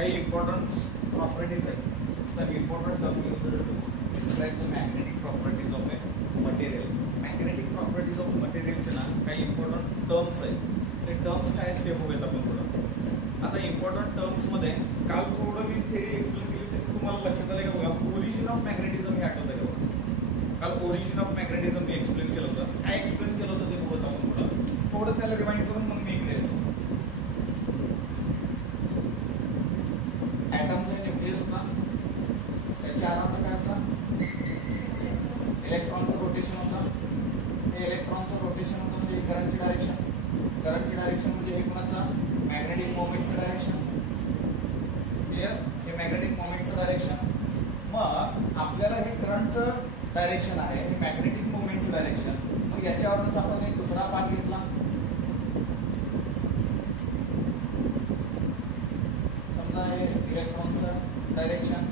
काही important properties आहेत. Some important term used to describe the magnetic properties of a material. Magnetic properties of मटेरियलचे ना काही important terms आहेत. ते टर्म्स काय आहेत ते बघूयात आपण थोडं. आता इम्पॉर्टंट टर्म्स मध्ये काल थोडं मी थेरी एक्सप्लेन केली ते तुम्हाला लक्षात आलं का बघा. ओरिजिन ऑफ मॅग्नेटिझम हे आठवत आहे बघा. काल origin of magnetism me explain केलं होतं. काय एक्सप्लेन केलं होतं ते बघत आपण थोडं त्याला रिमाइंड करून मग मी इकडे येतो. ॲटमचा न्यूक्लियस होता, त्याच्या आरामात काय होता, इलेक्ट्रॉनचं रोटेशन होतं. हे इलेक्ट्रॉनचं रोटेशन होतं म्हणजे करंटची डायरेक्शन. करंटची डायरेक्शन म्हणजे हे कुणाचा मॅग्नेटिक मोमेंटचं डायरेक्शन. क्लिअर? हे मॅग्नेटिक मोमेंटचं डायरेक्शन. मग आपल्याला हे करंटचं डायरेक्शन आहे, हे मॅग्नेटिक मोमेंटचं डायरेक्शन. मग याच्यावरच आपण एक दुसरा पाथ घेतला. समजा हे इलेक्ट्रॉनचं डायरेक्शन,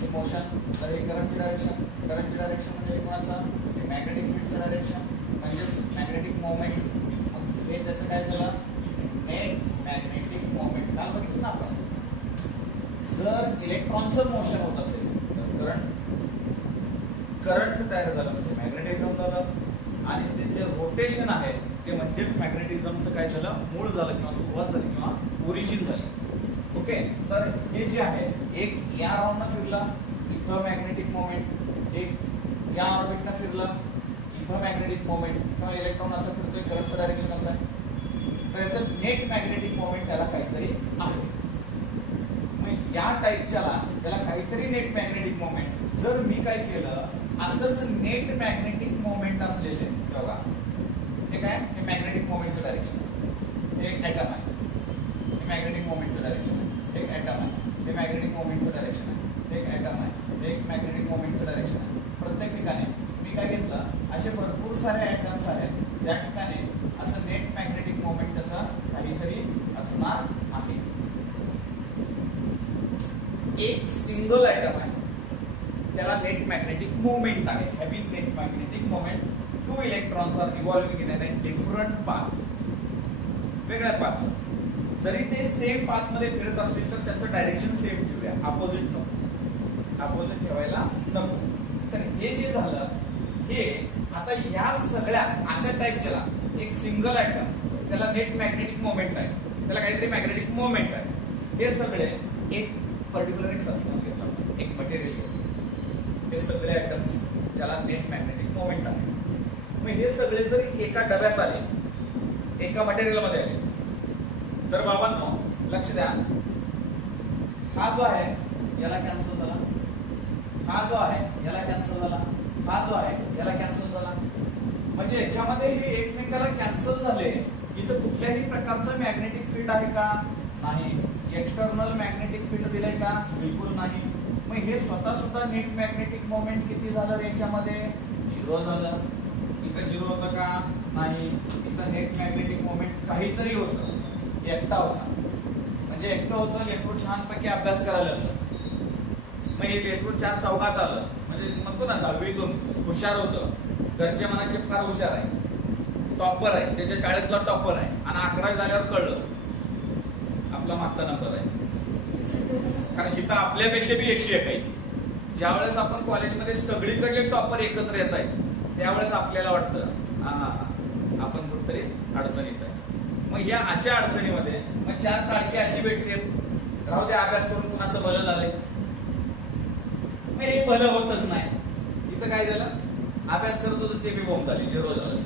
हे मोशन, तर हे करंटची डायरेक्शन. करंटची डायरेक्शन म्हणजे कोणाचा मॅग्नेटिक फील्डचं डायरेक्शन म्हणजेच मॅग्नेटिक मोमेंट. मग हे त्याचं काय झालं नेट मॅग्नेटिक मोमेंट. काल बघितलं ना आपण, जर इलेक्ट्रॉनचं मोशन होत असेल तर करंट तयार झालं म्हणजे मॅग्नेटिझम झालं आणि ते जे रोटेशन आहे ते म्हणजेच मॅग्नेटिझमचं काय झालं मूळ झालं किंवा सुरुवात झाली किंवा ओरिजिन झाली. ओके, तर हे जे आहे एक या राऊंडनं फिरला इथं मॅग्नेटिक मोमेंट, एक या ऑर्बिटनं फिरलं इथं मॅग्नेटिक मोमेंट किंवा इलेक्ट्रॉन असं फिरतोय करंटचं डायरेक्शन असं आहे. तर याचं नेट मॅग्नेटिक मोमेंट त्याला काहीतरी आहे. मग या टाईपच्याला त्याला काहीतरी नेट मॅग्नेटिक मोमेंट. जर मी काय केलं असंच नेट मॅग्नेटिक मोमेंट असलेले बघा, हे काय हे मॅग्नेटिक मोमेंटचं डायरेक्शन. हे एक ॲटम आहे, हे मॅग्नेटिक मोमेंटचं डायरेक्शन आहे. एक ॲटम आहे, हे मॅग्नेटिक मोमेंटचं डायरेक्शन आहे. एक ॲटम आहे, हे एक मॅग्नेटिक मोमेंटचं डायरेक्शन आहे. प्रत्येक ठिकाणी मी काय घेतलं असे भरपूर सारे ॲटम्स आहेत ज्या ठिकाणी असं नेट मॅग्नेटिक मोमेंट त्याचा काहीतरी असणार आहे. एक सिंगल ॲटम आहे त्याला नेट मॅग्नेटिक मोमेंट आहे. Having net magnetic moment, two electrons are revolving in a different path. वेगळ्या पाथ, जरी ते सेम पाथ मध्ये फिरत असतील तर त्याचं डायरेक्शन सेम ठेवूया, अपोजिट नको, अपोजिट ठेवायला नको. तर हे जे झालं हे आता या सगळ्या अशा टाईपच्या एक सिंगल ॲटम त्याला नेट मॅग्नेटिक मोमेंट आहे, त्याला काहीतरी मॅग्नेटिक मोमेंट आहे. हे सगळे एक पर्टिक्युलर एक सबस्टन्स घेतला, एक मटेरियल घेतलं. हे सगळे ॲटम्स ज्याला नेट मॅग्नेटिक मोमेंट आहे. मग हे सगळे जर एका डब्यात आले, एका मटेरियल मध्ये आले तर बाबांनो लक्ष द्या, हा जो आहे याला कॅन्सल झाला, हा जो आहे याला कॅन्सल झाला, हा जो आहे याला कॅन्सल झाला. म्हणजे याच्यामध्ये हे एकमेकाला कॅन्सल झाले. इथं कुठल्याही प्रकारचं मॅग्नेटिक फील्ड आहे का? नाही. एक्सटर्नल मॅग्नेटिक फील्ड दिलंय का? बिलकुल नाही. मग हे स्वतः सुद्धा नेट मॅग्नेटिक मोमेंट किती झालं याच्यामध्ये? 0 झालं. इथं 0 होतं का? नाही. इथं नेट मॅग्नेटिक मोमेंट काहीतरी होतं, एकटा होता. म्हणजे एकटं होतं, लेकरू छानपैकी अभ्यास करायला लागलं. मग हे लेकरू 4 चौघात आलं म्हणजे म्हणतो ना 10वीतून हुशार होतं, घरचे म्हणायचे फार हुशार आहे, टॉपर आहे, त्याच्या शाळेतला टॉपर आहे. आणि 11वी झाल्यावर कळलं आपला मागचा नंबर आहे. कारण इथं आपल्यापेक्षा बी 101 आहे. ज्यावेळेस आपण कॉलेजमध्ये सगळीकडले टॉपर एकत्र येत आहेत त्यावेळेस आपल्याला वाटतं आपण कुठतरी अडचणीत आहे. मग या अशा अडचणीमध्ये मग 4 काळके अशी भेटते, राहू दे अभ्यास करून कुणाचं भलं झालंय. मग हे भलं होतच नाही. इथं काय झालं, अभ्यास करत होतं ते बी बॉम्ब झाली, 0 झालं.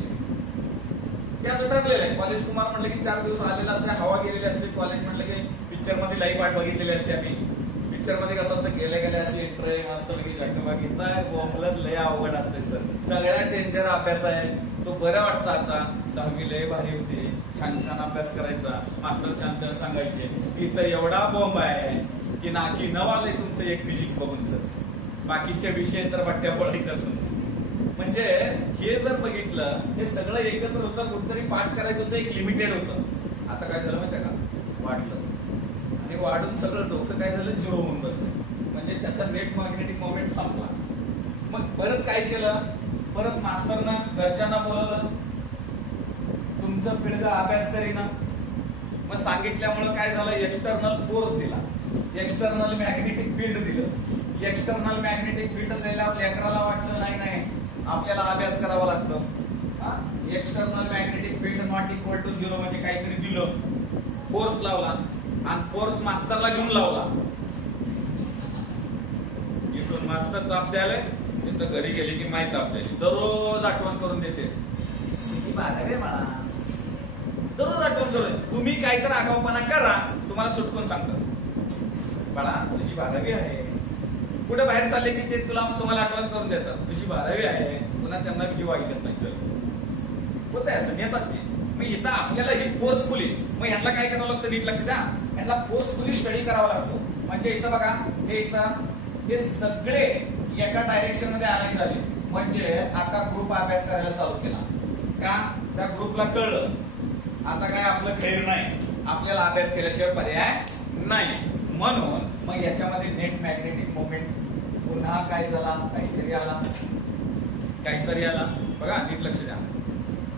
ते असं ठरलेलं आहे. कॉलेज कुमार म्हटलं की 4 दिवस आलेला असते, हवा गेलेली असते. कॉलेज म्हटलं की पिक्चर मध्ये लाईव्ह वाट बघितलेली असते. आम्ही पिक्चर मध्ये कसं असतं, गेल्या गेल्या अशी ट्रे मस्त की झटका घेताय, बॉम्बलच लय अवघड असते. सर सगळ्यात डेंजर अभ्यास आहे तो. बरं वाटतं आता 10वी लय भारी होती, छान छान अभ्यास करायचा, मास्टर छान छान सांगायचे. इथं एवढा बॉम्ब आहे की नाकी नव आलंय तुमचं एक फिजिक्स बघून. सर बाकीचे विषय तर बट्ट्या पडायचं. म्हणजे हे जर बघितलं हे सगळं एकत्र होतं, कुठतरी पाठ करायचं होतं, एक लिमिटेड होतं. आता काय झालं माहिती का, वाढलं आणि वाढून सगळं डोकं काय झालं 0 होऊन बसलं. म्हणजे त्याचा नेट मॅग्नेटिक मोमेंट संपला. मग परत काय केलं, परत मास्तरनं घरच्यांना बोलवलं, तुमचं पिढगा अभ्यास करीना. मग सांगितल्यामुळे काय झालं, एक्सटर्नल फोर्स दिला. एक्सटर्नल मॅग्नेटिक फील्ड दिलं. एक्सटर्नल मॅग्नेटिक फील्ड दिल्यावर लेकराला वाटलं नाही आपल्याला अभ्यास करावा लागतो. External magnetic field not equal to 0 म्हणजे काहीतरी दिलं, फोर्स लावला आणि फोर्स मास्तरला घेऊन लावला. इथून मास्तर ताप द्यायला, तिथं घरी गेली की माहिती ताप द्यायची. दररोज आठवण करून देते, तुझी बारावी मला दररोज आठवण करून. तुम्ही काहीतरी आगाऊपणा करा, तुम्हाला चुटकून सांगतात बाळा तुझी बारावी आहे. कुठे बाहेर चालले की ते तुम्हाला आठवण करून देतात तुझी बारावी आहे. पुन्हा त्यांना जीव ऐकत नाही. होत आहे असं नेतात ते. मग इथं आपल्याला ही फोर्सफुली, मग ह्यांना काय करावं लागतं नीट लक्ष द्या. ह्यांना फोर्सफुली स्टडी करावा लागतो. म्हणजे इथं बघा हे सगळे एका डायरेक्शन मध्ये अलाइन झाले. म्हणजे आता ग्रुप अभ्यास करायला चालू केला का, त्या ग्रुपला कळलं आता काय आपलं खैर नाही, आपल्याला अभ्यास केल्याशिवाय पर्याय नाही. म्हणून मग याच्यामध्ये नेट मॅग्नेटिक मोमेंट पुन्हा काय झाला, काहीतरी आला. बघा नीट लक्ष द्या.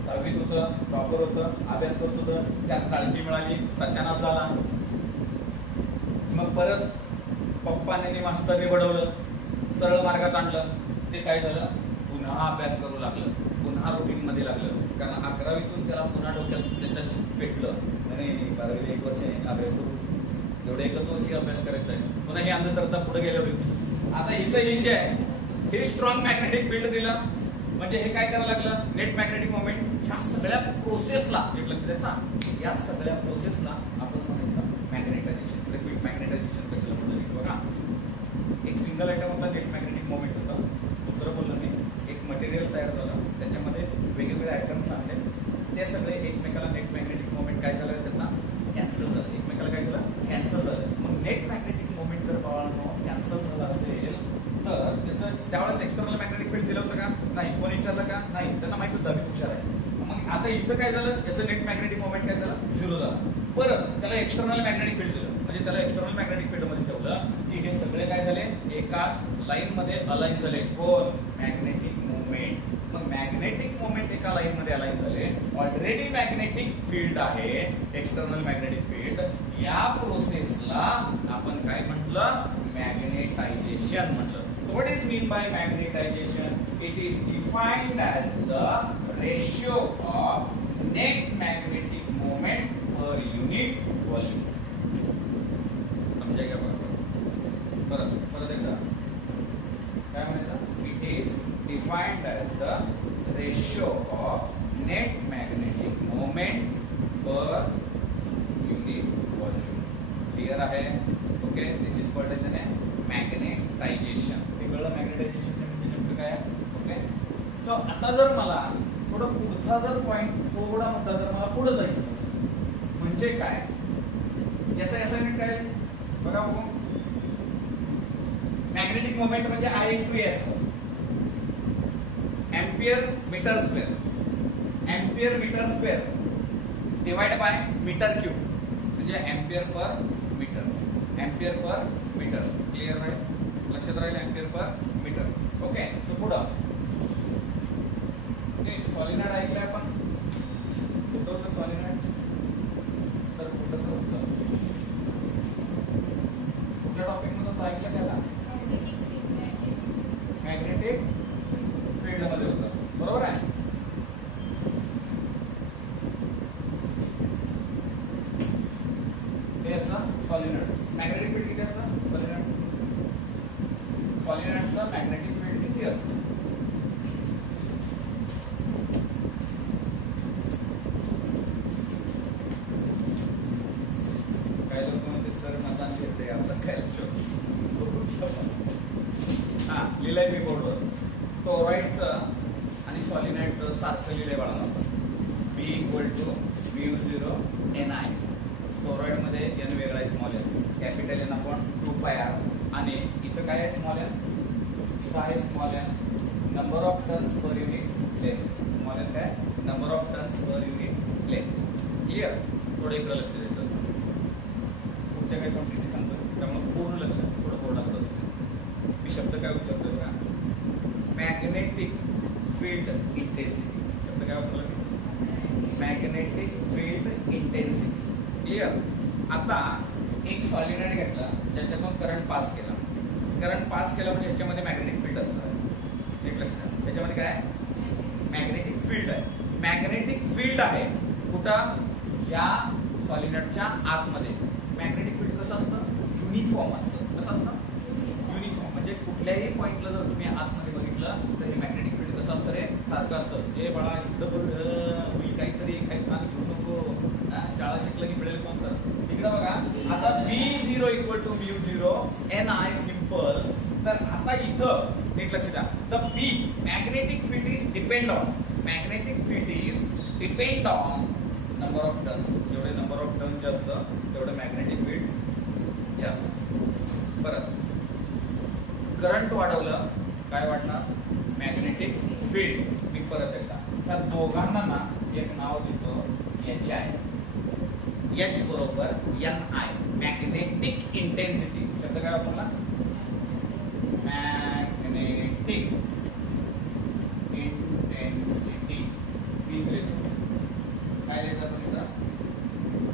10वीत होतं, टॉपर होतं, अभ्यास करत होतं, त्यात काळजी मिळाली, सत्यानाश झाला. मग परत पप्पाने मास्तरने बडवलं, सरळ मार्गात आणलं. ते काय झालं, पुन्हा अभ्यास करू लागलं, पुन्हा रुटीन मध्ये लागलं. कारण 11वीतून त्याला पुन्हा डोक्यात त्याच्या पेटलं, नाही 12वीला 1 वर्ष अभ्यास करू, एवढं 1च वर्षी अभ्यास करायचा आहे. पुन्हा ही अंधश्रद्धा पुढे गेल्यावर आता इथं हे जे आहे हे स्ट्रॉंग मॅग्नेटिक फील्ड दिलं. म्हणजे हे काय करायला लागलं, नेट मॅग्नेटिक मोमेंट. ह्या सगळ्या प्रोसेसला एक लक्ष द्यायचा, या सगळ्या प्रोसेसला आपण म्हणायचं मॅग्नेटायझेशन. रिपीट मॅग्नेटायझेशन कशाला म्हणलं बघा. एक सिंगल आयटम होता, नेट मॅग्नेटिक मोमेंट होता. दुसरं बोललं मी, एक मटेरियल तयार झालं, त्याच्यामध्ये वेगवेगळे आयटम्स आणले, ते सगळे एकमेकाला नेट मॅग्नेटिक मोमेंट काय झालं त्याचा कॅन्सल झालं. एकमेकाला काय झालं, कॅन्सल झालं. मग नेट मॅग्नेटिक मोमेंट जर कॅन्सल झाला असेल तर त्याचं त्यावेळेस एक्सटर्नल मॅग्नेटिक फील्ड दिलं होतं का, नाही. कोणी विचारलं का, नाही. त्यांना माहित होतं हुशार आहे. मग आता इथं काय झालं, याचं नेट मॅग्नेटिक मोमेंट काय झालं, 0 झाला. परत त्याला एक्सटर्नल मॅग्नेटिक फील्ड दिलं, म्हणजे त्याला एक्सटर्नल मॅग्नेटिक फील्ड मध्ये ठेवलं की हे सगळे काय झाले, एकाच लाईन मध्ये अलाइन झाले. कोण, मॅग्नेटिक मोमेंट. मग मॅग्नेटिक मोमेंट एका लाईन मध्ये अलाइन झाले. ऑलरेडी मॅग्नेटिक फील्ड आहे, एक्सटर्नल मॅग्नेटिक फील्ड. या प्रोसेसला आपण काय म्हटलं, मॅग्नेटायझेशन म्हटलं. So what is mean by magnetization? It is defined as the ratio of net magnetic moment per unit volume. समझे क्या परत एकदा काय म्हणायचं, it is defined as the ratio of net magnetic moment per unit volume. Clear आहे? Okay, this is called as magnetisation. Magnetisation म्हणजे नेमकं काय. ओके, सो आता जर मला थोडं पुढचा जर पॉइंट थोडा मोठा जर मला पुढे जायचं म्हणजे काय, याचा असाइनमेंट काय बघा बघू. मॅग्नेटिक मोमेंट म्हणजे I × S, ampere metre square. Ampere metre square divide by metre cube, म्हणजे ampere per metre. Ampere per metre. Clear राहील, लक्षात राहील, ampere per metre. Okay, so पुढं सॉलिनॉइड ऐकलंय आपण, कुठं होतं सॉलिनॉइड, तर कुठं होतं, कुठल्या टॉपिक मधून ऐकलं त्याला, मॅग्नेटिक फील्ड मध्ये होतं, बरोबर आहे. हे असं सॉलिनॉइड. मॅग्नेटिक फील्ड किती असतं सॉलिनॉइडचं मॅग्नेटिक फील्ड किती असतं, काय लोक म्हणते सर मतदान घेते आपण काय लिहिलंय मी बोर्डवर. टोरॉइडचं आणि सॉलिनॉइडचं सारखं लिहिलंय बाळा आपण. B = μ0 Ni. टोरॉइड मध्ये n वेगळा आहे, स्मॉल n, कॅपिटल N आपण 2πr. आणि इथं काय आहे, स्मॉल n, इथं आहे small n, number of turns per unit length. Small n काय, number of turns per unit length. Clear. थोडं इकडे लक्ष द्यायचं, पुढच्या काही क्वांटिटी सांगतो, त्यामुळे पूर्ण लक्ष थोडं बोर्डाकडे असतो. मी शब्द काय उच्चारतोय बघा, मॅग्नेटिक फील्ड इंटेन्सिटी. शब्द काय वापरला मी, मॅग्नेटिक फील्ड इंटेन्सिटी. क्लिअर. आता एक सॉलिनॉइड घेतला, ज्याच्यातून करंट पास केला. करंट पास केला म्हणजे ह्याच्यामध्ये मॅग्नेटिक फील्ड असणार. एक लक्षात, ह्याच्यामध्ये काय मॅग्नेटिक फील्ड आहे. मॅग्नेटिक फील्ड आहे कुठं, या सॉलिनॉइडच्या आतमध्ये. मॅग्नेटिक फील्ड कसं असतं, युनिफॉर्म असतं. कसं असतं, युनिफॉर्म. म्हणजे कुठल्याही पॉइंटला जर तुम्ही आतमध्ये बघितलं तर हे मॅग्नेटिक फील्ड कसं असतं रे, सारखं असतं. हे बाळा इकडं होईल काहीतरी, काही पाणी घेऊ नको, शाळा शिकलं की मिळेल कोण. तर इकडं बघा, आता B0 = μ0 Ni सिंपल. तर आता इथं एक लक्ष द्या, तर B magnetic field is depend on, magnetic field is depend on number of turns. जेवढे नंबर ऑफ टर्न्स जास्त तेवढं मॅग्नेटिक फील्ड जास्त. परत करंट वाढवलं काय वाढणार, मॅग्नेटिक फील्ड. मी परत एकदा त्या दोघांना ना एक नाव देतो HI. H बरोबर Ni मॅग्नेटिक इंटेन्सिटी. शब्द काय वापरला, मॅग्नेटिक इंटेन्सिटी. काय लिहायचं आपण इथं,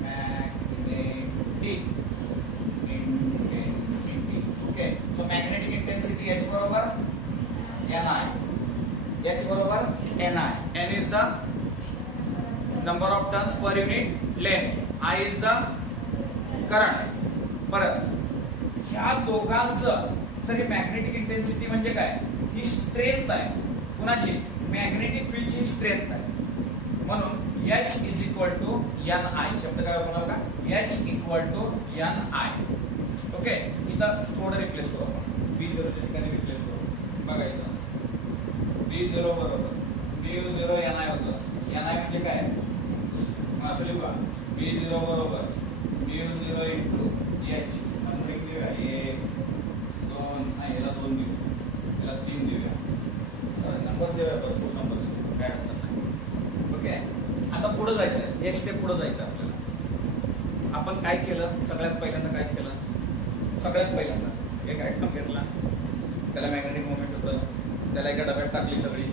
magnetic intensity. Okay, so magnetic intensity H बरोबर Ni. H बरोबर Ni. N is the number of turns per unit length. I is the current. परत ह्या दोघांचं सरी मॅग्नेटिक इंटेन्सिटी म्हणजे काय, ही स्ट्रेंथ आहे. कुणाची, मॅग्नेटिक फील्डची स्ट्रेंथ आहे. म्हणून H = Ni. शब्द काय वापरणार का, H = Ni. ओके, इथं थोडं रिप्लेस करू आपण. B0 च्या ठिकाणी रिप्लेस करू. बघा इथं B0 बरोबर μ0 Ni होतं. Ni म्हणजे काय, असं लिहू का, B0 बरोबर μ0 × H. नंबरिंग देऊया, 1 2, नाही याला 2 देऊ, याला 3 देऊया. नंबर देऊया, भरपूर नंबर देऊ, काय अडचण नाही. ओके, आता पुढे जायचं, एक स्टेप पुढे जायचं आपल्याला. आपण काय केलं, सगळ्यात पहिल्यांदा काय केलं, सगळ्यात पहिल्यांदा एक आयटम घेतला, त्याला मॅग्नेटिक मोमेंट होतं, त्याला एका डब्यात टाकली सगळी,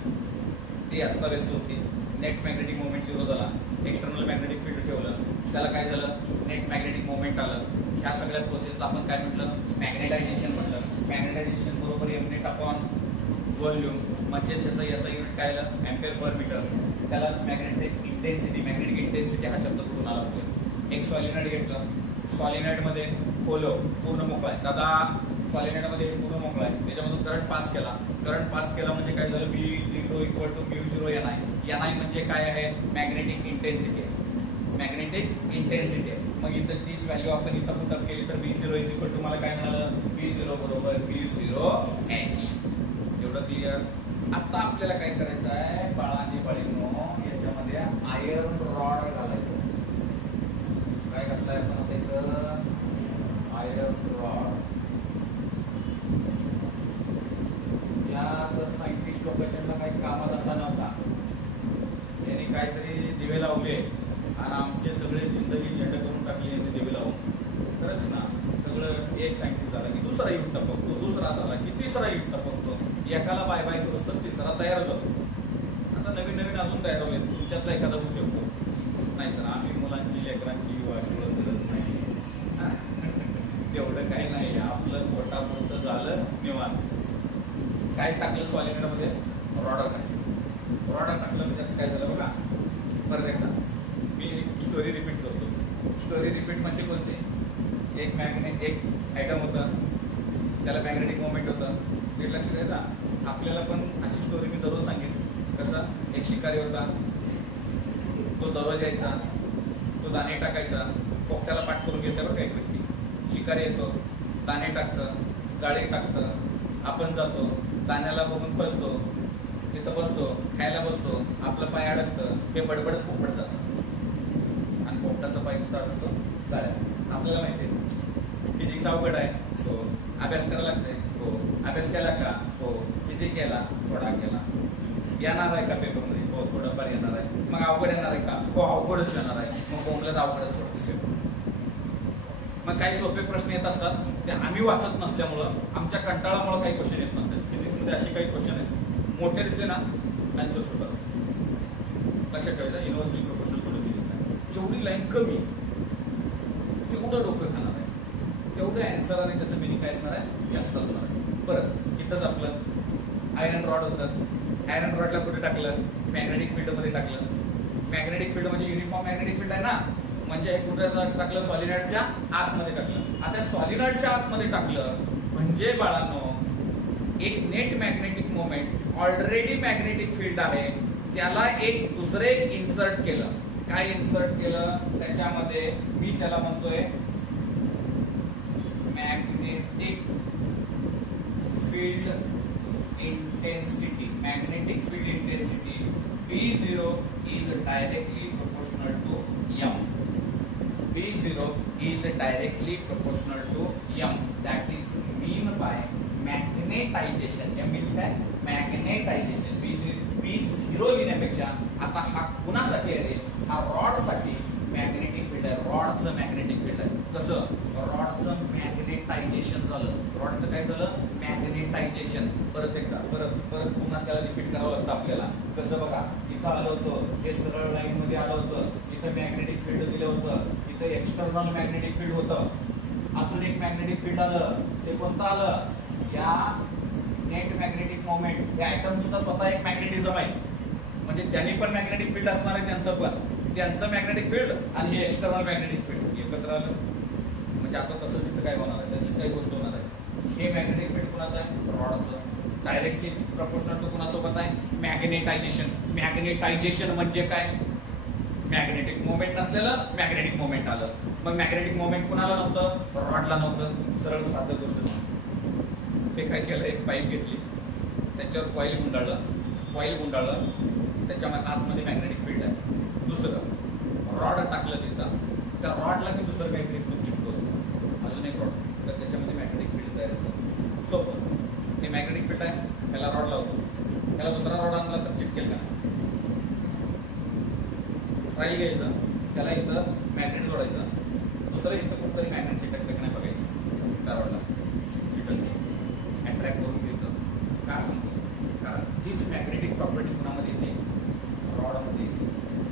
ती अस्ताव्यस्त होती. नेट मॅग्नेटिक मोमेंट 0 झाला. एक्सटर्नल मॅग्नेटिक फील्ड ठेवलं, त्याला काय झालं, नेट मॅग्नेटिक मोमेंट आलं. ह्या सगळ्या प्रोसेसला आपण काय म्हटलं, मॅग्नेटायझेशन म्हटलं. मॅग्नेटायझेशन बरोबर M/व्हॉल्यूम म्हणजेच याचा युनिट काय आलं, एम्पियर पर मीटर. त्यालाच मॅग्नेटिक इंटेन्सिटी हा शब्द कुठून आला होता. एक सॉलिनॉइड घेतलं, सॉलिनॉइड मध्ये खोलो पूर्ण मोकळा आहे दादा, सॉलिनॉइड मध्ये पूर्ण मोकळा आहे, त्याच्यामधून करंट पास केला. करंट पास केला म्हणजे काय झालं, B0 = μ0 Ni. Ni म्हणजे काय आहे, मॅग्नेटिक इंटेन्सिटी आहे. मॅग्नेटिक इंटेन्सिटी आहे. मग इथं तीच व्हॅल्यू आपण इथं पुट अप केली तर B0 = मला काय मिळालं, B0 बरोबर μ0H. एवढं क्लिअर. आता आपल्याला काय करायचं आहे, बाळांनी बाळींनो, याच्यामध्ये आयर्न रॉड घालायचं. काय घातलंय आपण आता इथं, आयर्न रॉड. या सर सायंटिस्ट लोकेशनला काही कामात आता नव्हता, त्यांनी काहीतरी दिवे लावले आणि आमचे सगळे जिंदगी झेंड करून टाकली यांनी दिवे लावून. खरंच ना, सगळं एक सायंटिस्ट झाला की दुसरा युग टपकतो, दुसरा झाला की तिसरा युग टपकतो, एकाला बाय बाय करूच तर तिसरा तयारच असतो. आता नवीन नवीन अजून तयार होईल, तुमच्यातला एखादा होऊ शकतो. नाही सर, आम्ही मुलांची लेकरांची वाटोळं करत नाही, तेवढं काही नाही, आपलं पोटापुरतं झालं निवांत. काय टाकलं सॉलिनॉइडमध्ये, रॉडर टाकलं. रॉडर टाकलं त्यात काय झालं बघा. परत एकदा मी स्टोरी रिपीट करतो. स्टोरी रिपीट म्हणजे कोणते, एक आयटम होतं, त्याला मॅग्नेटिक मोमेंट होतं. ते लक्षात द्यायचा. आपल्याला पण अशी स्टोरी मी दररोज सांगेन. कसं, एक शिकारी होता, तो दररोज यायचा, तो दाणे टाकायचा, पोपट्याला पाठ करून घेते बरं काही व्यक्ती. शिकारी येतो, दाणे टाकतं, जाळी टाकतं, आपण जातो, दाण्याला बघून बसतो, तिथं बसतो, खायला बसतो, आपलं पाय अडकतं, हे बडबडत पोपट जातं आणि पोपटाचा पाय कुठं अडकतो, जाळ्यात. आपल्याला माहिती आहे फिजिक्स अवघड आहे, हो. अभ्यास करायला लागते, हो. अभ्यास केला का, हो. किती केला, थोडा केला. येणार आहे का पेपरमध्ये, हो. थोडंफार येणार आहे. मग अवघड येणार आहे का, हो. अवघडच येणार आहे. मग कोंबल्यात अवघडच पडतो. मग काही सोपे प्रश्न येत असतात, ते आम्ही वाचत नसल्यामुळं, आमच्या कंटाळामुळे काही क्वेश्चन येत नसतात. फिजिक्समध्ये अशी काही क्वेश्चन आहेत, मोठे दिसले ना आन्सर शोधा. लक्षात ठेवायचं, युनिव्हर्सिटी प्रोफेशनल थोडं फिजिक्स आहे. जेवढी लाईन कमी तेवढं डोकं खाणार आहे, तेवढं आन्सर आणि त्याचं मिनिंग काय असणार आहे, जास्त असणार आहे. बरं, इथंच आपलं आयरन रॉड होतं. आयरन रॉडला कुठे टाकलं, मॅग्नेटिक फील्ड मध्ये टाकलं. मॅग्नेटिक फील्ड म्हणजे युनिफॉर्म मॅग्नेटिक फील्ड आहे ना, म्हणजे हे कुठे टाकलं, सॉलिनॉइडच्या आतमध्ये टाकलं. आता सॉलिनॉइडच्या आतमध्ये टाकलं म्हणजे बाळांनो एक net magnetic moment, already magnetic field आहे, त्याला एक दुसरे इन्सर्ट केलं. काय इन्सर्ट केलं त्याच्यामध्ये, मी त्याला म्हणतोय magnetic field intensity. Magnetic field intensity B0 is directly proportional to M. B0 is directly proportional to M. That is mean by magnetization. M means काय, magnetization. B0 लिहिण्यापेक्षा आता हा कुणासाठी आहे रे, हा रॉड साठी मॅग्नेटिक फील्ड आहे. रॉडचं मॅग्नेटिक फील्ड आहे. कसं, रॉडचं magnetisation झालं. रॉडचं काय झालं, मॅग्नेटायझेशन. परत एकदा परत पुन्हा त्याला रिपीट करावं लागतं आपल्याला. कसं बघा, इथं आलं होतं, हे सरळ लाईन मध्ये आलं होतं, इथं मॅग्नेटिक फील्ड दिलं होतं, इथं एक्सटर्नल मॅग्नेटिक फील्ड होतं. अजून एक मॅग्नेटिक फील्ड आलं, ते कोणतं आलं, या नेट मॅग्नेटिक मोमेंट. हे आयटम सुद्धा स्वतः एक मॅग्नेटिझम आहे, म्हणजे त्यांनी पण मॅग्नेटिक फील्ड असणार आहे, त्यांचं मॅग्नेटिक फील्ड आणि हे एक्सटर्नल मॅग्नेटिक फील्ड एकत्र आलं. म्हणजे आता तसंच इथं काय होणार आहे, तशीच काही गोष्ट होणार आहे. हे मॅग्नेटिक फील्ड कुणाचं आहे, रॉडचं. डायरेक्टली प्रपोर्शनल टू कुणासोबत आहे, मॅग्नेटायझेशन. मॅग्नेटायझेशन म्हणजे काय, मॅग्नेटिक मोमेंट नसलेलं मॅग्नेटिक मोमेंट आलं. मग मॅग्नेटिक मोमेंट कुणाला नव्हतं, रॉडला नव्हतं. सरळ साधं गोष्ट सांग. ते काय केलं, एक पाईप घेतली, त्याच्यावर कॉईल गुंडाळलं, त्याच्यामध्ये आतमध्ये मॅग्नेटिक फील्ड आहे. दुसरं रॉड टाकलं तिथं, त्या रॉडला मी दुसरं काहीतरी खूप चिटकवतो, अजून एक रॉड, तर त्याच्यामध्ये मॅग्नेटिक फील्ड तयार होतं. सोपं. हे मॅग्नेटिक फील्ड आहे, त्याला रॉड लावतो, त्याला दुसरा रॉड आणला तर चिटकेल का, ट्रायल घ्यायचं, त्याला इथं मॅग्नेट जोडायचं, दुसरं इथं कुठतरी मॅग्नेट चिटकलं की नाही बघायचं, त्या रॉडला चिटकलं, अट्रॅक्ट करून घेतं. का सांगतो, कारण तीच मॅग्नेटिक प्रॉपर्टी कुणामध्ये येते, रॉडमध्ये येते.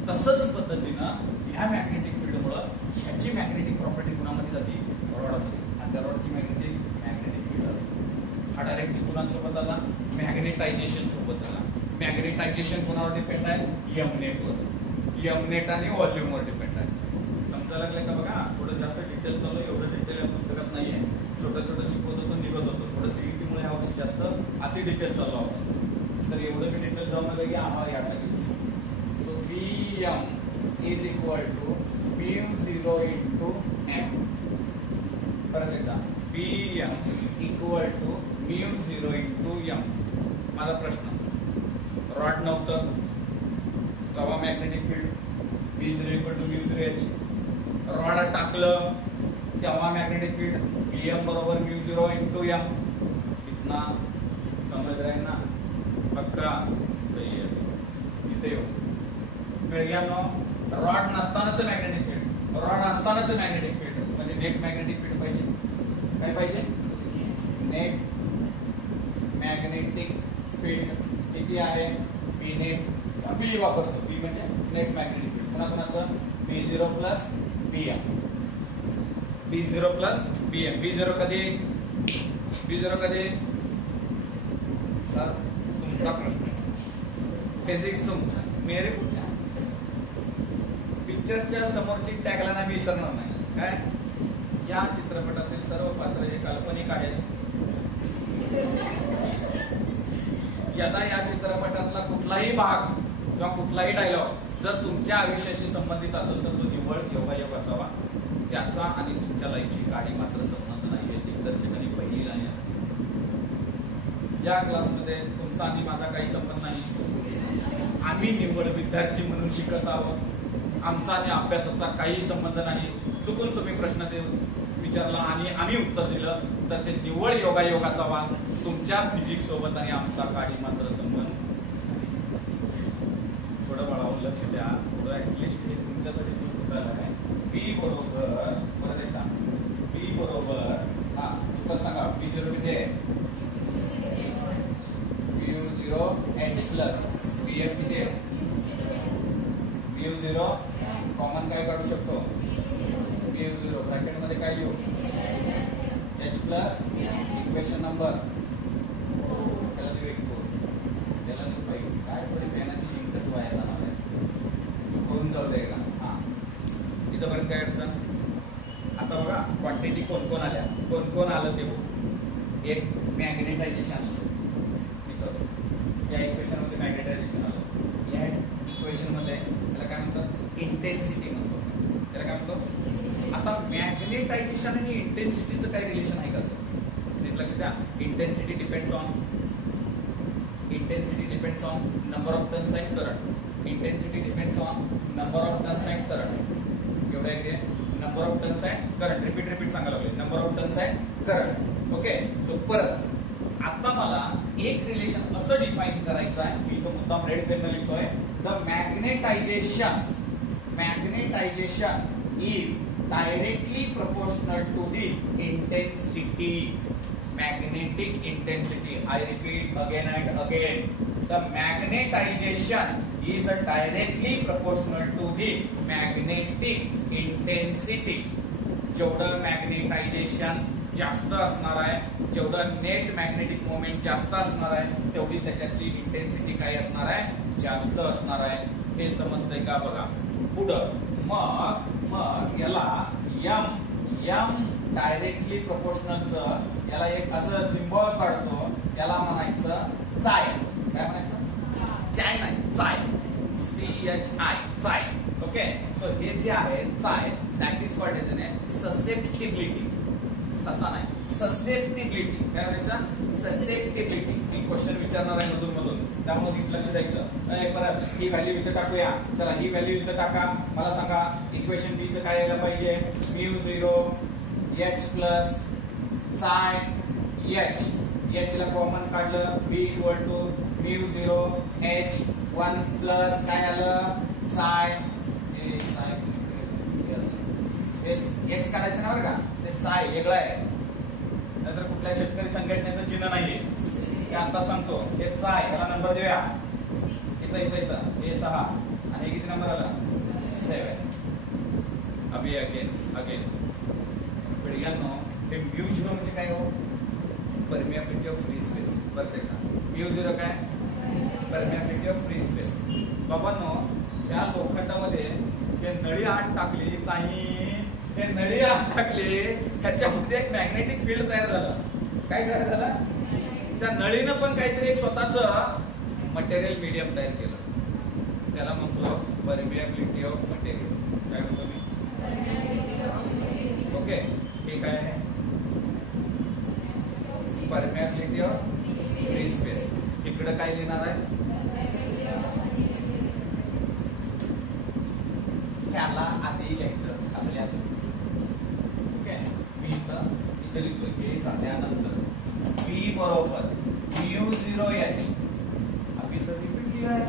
तसंच पद्धतीनं ह्या मॅग्नेटिक फील्डमुळं ह्याची मॅग्नेटिक प्रॉपर्टी कुणामध्ये जाते, रॉडमध्ये. आणि त्या रॉडची मॅग्नेटिक फील्ड हा डायरेक्टली कुणासोबत आला, मॅग्नेटायझेशन सोबत झाला. मॅग्नेटायझेशन कुणावर डिपेंड आहे, एम नेटवर. एम नेट आणि व्हॉल्यूमवर डिपेंड आहे. समजा लागलं का बघा, थोडं जास्त डिटेल चालू, एवढं डिटेल या पुस्तकात नाहीये. छोटं शिकवत होतो, निघत होतो. थोडं सीईटीमुळे ह्या वर्षी जास्त अति डिटेल चालू होतं, तर एवढं मी डिटेल जाऊन आलं की आम्हाला याद लागेल. So Bm is equal to μ0 into m. परत एकदा Bm equal to μ0 into m. माझा प्रश्न, रॉड नव्हतं तेव्हा magnetic field B0 equal to μ0h. Rod टाकलं तेव्हा मॅग्नेटिक फील्ड Bm बरोबर μ0 इंटू m. इतना समज रहे ना, पक्का सही है. इथे येऊ मिळग्यानो, रॉड नसतानाच मॅग्नेटिक फील्ड, रॉड असतानाच मॅग्नेटिक फील्ड, म्हणजे नेट मॅग्नेटिक फील्ड पाहिजे. काय पाहिजे, नेट मॅग्नेटिक फील्ड किती आहे, बी नेट. बी वापरतो, बी म्हणजे नेट मॅग्नेटिक फील्ड. कोणाकोणाचं, B0 plus Bm. B0 plus Bm. B0 कधी, B0 कधी, सर तुमचा प्रश्न, फिजिक्स तुमचा, मेरे कुठल्या पिक्चरच्या समोरची टॅगलाईन आम्ही विसरणार नाही. काय, या चित्रपटातील सर्व पात्र हे काल्पनिक आहेत. यदा या चित्रपटातला कुठलाही भाग किंवा कुठलाही डायलॉग जर तुमच्या आयुष्याशी संबंधित असेल तर तो निव्वळ योगायोग असावा. त्याचा आणि तुमच्या लाईफची काही मात्र संबंध नाहीये. दिग्दर्शक आणि पहिली लाईन असते. या क्लासमध्ये तुमचा आणि माझा काही संबंध नाही. आम्ही निव्वळ विद्यार्थी म्हणून शिकत आहोत. आमचा आणि अभ्यासाचा काही संबंध नाही. चुकून तुम्ही प्रश्न विचारला आणि आम्ही उत्तर दिलं तर ते निव्वळ योगायोगाचा वाद. तुमच्या फिजिक्स सोबत आणि आमचा काही मात्र संबंध. थोडं बाळावर लक्ष द्या. थोडं ऍटलिस्ट हे तुमच्यासाठी उत्तर आहे. बी बरोबर, परत एकदा बी बरोबर, हा उत्तर सांगा. B0 किती आहे, μ0h प्लस Bm किती आहे, μ0 कॉमन काय काढू शकतो, μ0 ब्रॅकेट मध्ये काय येऊ, एच प्लस इक्वेशन नंबर त्याला देऊ एक 4 त्याला देऊ 5 काय थोडी पेनाची लिंकच वाया जाणार आहे होऊन जाऊ दे का हा इथपर्यंत काय अडचण आता बघा क्वांटिटी कोण कोण आल्या कोण कोण आलं ते एक मॅग्नेटायझेशन आलं या इक्वेशन मध्ये मॅग्नेटायझेशन आलं या इक्वेशन मध्ये त्याला काय म्हणतात इंटेन्सिटी म्हणतो त्याला काय म्हणतो आता मॅग्नेटायझेशन आणि इंटेन्सिटीचं काय रिलेशन आहे का सर लक्ष द्या intensity depends on number of turns and current intensity depends on number of turns and current एवढं आहे number of turns and current repeat सांगायला लागले number of turns and current okay so परत आता मला एक रिलेशन असं डिफाइन करायचं आहे मी तो मुद्दाम रेड पेन लिहितोय the magnetisation is directly proportional to the intensity magnetic intensity I repeat again and again the magnetization is directly proportional to the magnetic intensity जेवढं मॅग्नेटायझेशन जास्त असणार आहे जेवढं नेट मॅग्नेटिक मोमेंट जास्त असणार आहे तेवढी त्याच्यातली इंटेन्सिटी काय असणार आहे जास्त असणार आहे हे समजतंय का बघा पुढं मग याला m डायरेक्टली प्रोपोर्शनलचं याला एक असं सिम्बॉल काढतो याला म्हणायचं चाय काय म्हणायचं चाय नाही chi CHI chi okay so हे जे आहे chi that is called as susceptibility ससा नाही ससेप्टिबिलिटी काय म्हणायचं ससेप्टिबिलिटी ही क्वेश्चन विचारणार आहे मधून त्यामुळे लक्ष द्यायचं परत ही व्हॅल्यू इथं टाकूया चला ही व्हॅल्यू इथं टाका मला सांगा इक्वेशन बी चं काय यायला पाहिजे μ0 h प्लस साय h ला कॉमन काढलं b equal to μ0 h 1 plus काय आलं साय x काढायचं ना बरं का ते साय वेगळं आहे नंतर कुठल्या शेतकरी संघटनेचं चिन्ह नाहीये ते आता सांगतो हे साय याला नंबर देऊया इथं हे 6 आणि किती नंबर आला 7 अभी अगेन यांनो हे μ0 म्हणजे काय हो परमिएबिलिटी ऑफ फ्री स्पेस बरोबर का μ0 काय परमिएबिलिटी ऑफ फ्री स्पेस बाबांनो या लोखंडामध्ये हे नळी आत टाकली नाही हे नळी आत टाकली त्याच्यामध्ये एक मॅग्नेटिक फील्ड तयार झालं काय तयार झालं त्या नळीनं पण काहीतरी एक स्वतःच मटेरियल मीडियम तयार केलं त्याला म्हणतो परमिएबिलिटी ऑफ मटेरियल काय म्हणतो मी ओके हे काय आहे परमिएबिलिटी ऑफ फ्री स्पेस इकडे काय लिहिणार आहे त्याला आधी लिहायचं असं लिहायचं ओके मी इथं लिहितोय हे झाल्यानंतर b बरोबर μ0h अभी सर रिपीट लिहा आहे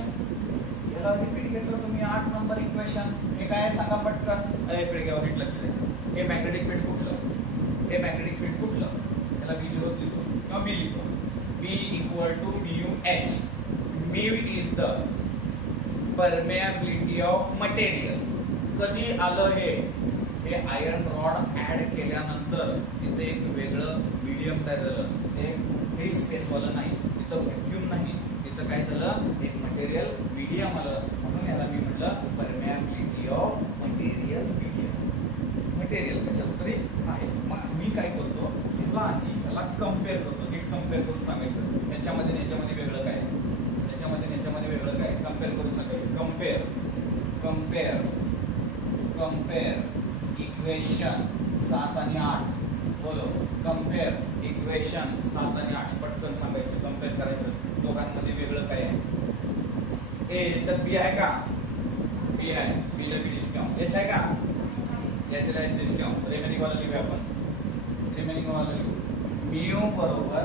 याला रिपीट घेतलं तुम्ही 8 नंबर इक्वेशन हे काय सांगा पटकन इकडे घ्या नीट लक्ष द्यायचं हे मॅग्नेटिक फील्ड कुठलं याला b0 लिहितो किंवा b लिहितो b equal to μh mu is the permeability of material कधी आलं हे आयर्न रॉड ऍड केल्यानंतर इथे एक वेगळं मीडियम तयार झालं ते फ्री स्पेस वाला नाही इथं व्हॅक्यूम नाही इथं काय झालं एक मटेरियल मीडियम आलं म्हणून याला मी म्हटलं permeability of material medium material कशाचं तरी आहे मग मी काय करतो ह्याला आणि ह्याला कम्पेअर करतो नीट कम्पेअर करून सांगायचं याच्यामध्ये वेगळं काय कम्पेअर करून सांगायचं कम्पेअर इक्वेशन 7 आणि 8 बोलो कम्पेअर इक्वेशन 7 आणि 8 पटकन सांगायचं कम्पेअर करायचं दोघांमध्ये वेगळं काय आहे ए तर बी आहे का बी आहे बीला बी डिस्काउंट एच आहे का याच्याला डिस्काउंट रिमेनिंग वाला लिहूया आपण म्यू बरोबर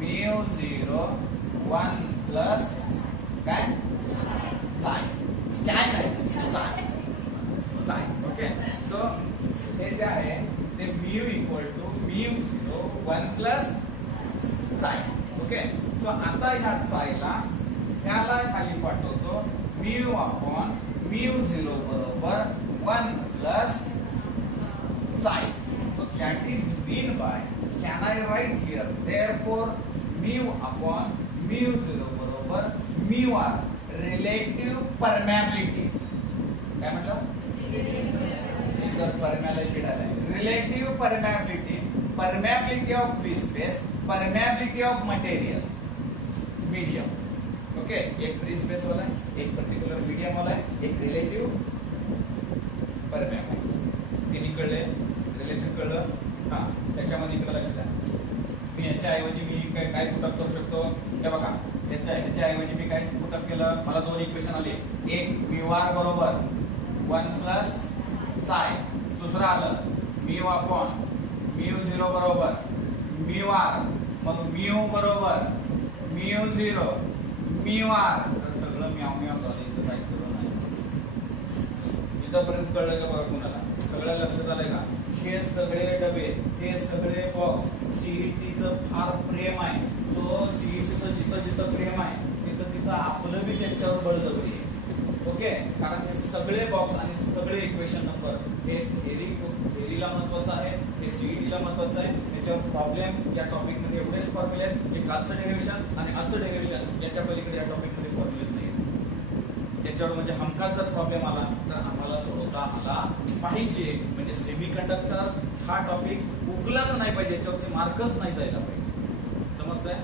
μ0 1 प्लस काय ओके सो हे जे आहे ते mu equal to μ0 1 plus okay so आता ह्या ह्याला खाली पाठवतो μ/μ0 बरोबर 1 plus psi. So that is mean by, can I write here, therefore mu upon mu 0 बरोबर mu r relative permeability. काय म्हटलं? सर permeability आलाय. Relative permeability, permeability of free space, permeability of material, medium. Okay, एक free space वाला है, एक particular medium वाला है, एक रिलेटिव्ह परमेबिलिटी. तिन्ही कळले, रिलेशन कळलं. हा, त्याच्यामध्ये इकडे लक्ष द्या. मी याच्याऐवजी मी काय पुटअप करू शकतो? हे बघा, याच्याऐवजी मी काय पुटअप केलं? मला दोन इक्वेशन आले. एक म्यू आर बरोबर 1 प्लस साय, दुसरं आलं म्यू अपॉन म्यू 0 बरोबर म्यू आर. मग म्यू बरोबर म्यू 0 म्यू आर. सगळं म्याव म्याव झालं, इथं काही करू नाही. इथंपर्यंत कळलं का बघा कुणाला? सगळं लक्षात आलंय का? हे सगळे डबे, हे सगळे बॉक्स सीईटीचं फार प्रेम आहे. सो सीईटीचं जिथं जिथं प्रेम आहे तिथं तिथं आपलं बी त्याच्यावर बळजबरी आहे. ओके, कारण हे सगळे बॉक्स आणि सगळे इक्वेशन नंबर हे थेरीला महत्वाचं आहे, हे सीईटीला महत्वाचं आहे. याच्यावर प्रॉब्लेम या टॉपिक मध्ये एवढेच फॉर्म्युले आहेत जे कालचं डेरिव्हेशन आणि आजचं डेरिव्हेशन याच्या पलीकडे या टॉपिक मध्ये फॉर्म्युलेच नाही. त्याच्यावर म्हणजे हमखास जर प्रॉब्लेम आला तर आम्हाला सोडवता आला पाहिजे. म्हणजे सेमीकंडक्टर हा टॉपिक उगलाच नाही पाहिजे, याच्यावरचे मार्कच नाही जायला पाहिजे. समजतंय?